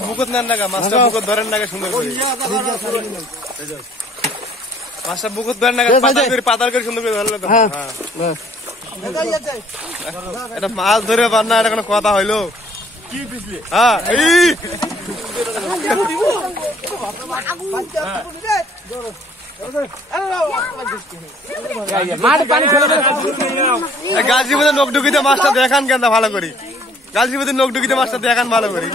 বুকত নেন না মাছটা বুকত ধরেন না সুন্দর করে মাছটা বুকত ধরেন না পাতাল করে সুন্দর করে ধরলে তো এটা মাছ ধরে পার না এটা কোনো কথা হইলো হ্যাঁ গাছীপতি নখ ঢুকিতে মাছটা দেখান কেন ভালো করি গাছীপতি নখ ঢুকিতে মাছটা দেখান ভালো করি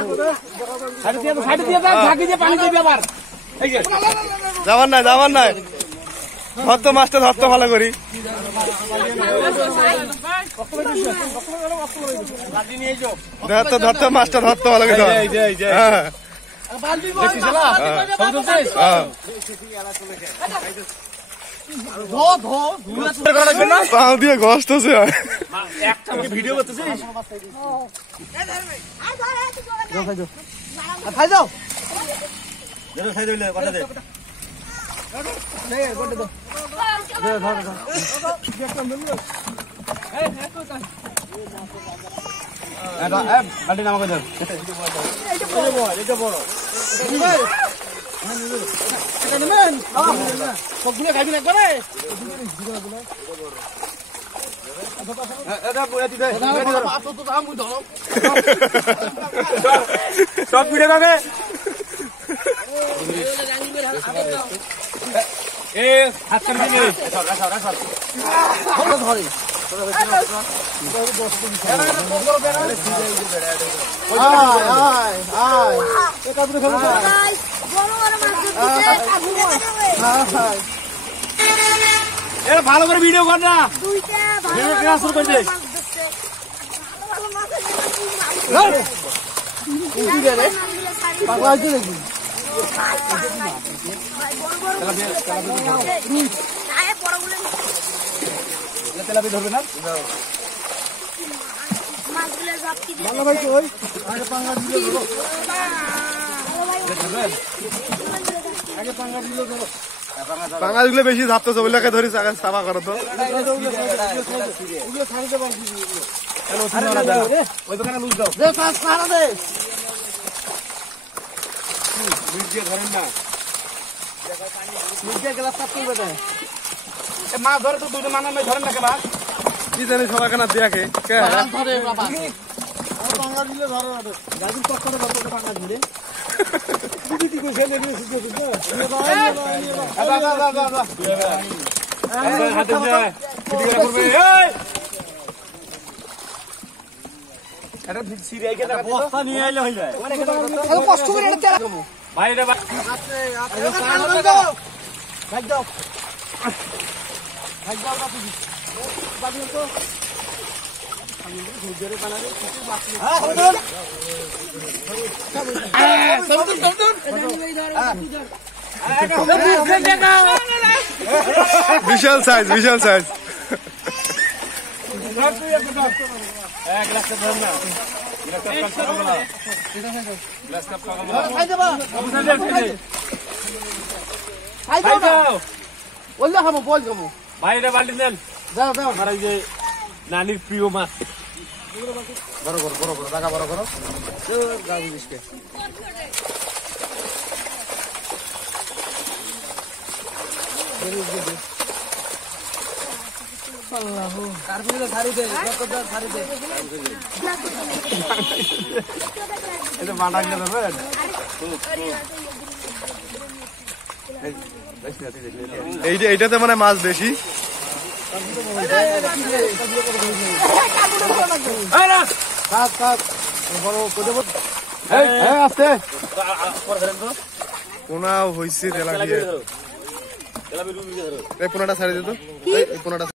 যাবার নাই ধরতো মাছটা ধরতো ভালো করি ধরতো মাছটা ধরতো ভালো করি পাও দিয়ে ঘষতেছে ভিডিও করতেছিস বালতি নামা করে সবগুলো খাইবি না করে সব পিঠে খাবে হাত করে দিবে ধরে ভালো করে ভিডিও কর না ট্রান্সফার করে দে তেলাপি ধরবে না পাঙ্গাস গুলো বেশি ঝাপতেছে ওইলাকে ধরি সাফা করো তো মাছ ধরে তো দুটো মানা ধরেন না কেনা কি জানি সবাই কেনা দেখে বিশাল সাইজ বাইরে বাল্টি নেন যাও নানির প্রিয় মাছ বড় করো টাকা বড় করো এইটাতে মানে মাছ বেশি কোনা হয়েছে তেলাপিয়া পোনাটা ছাড়ি দিত পোনাটা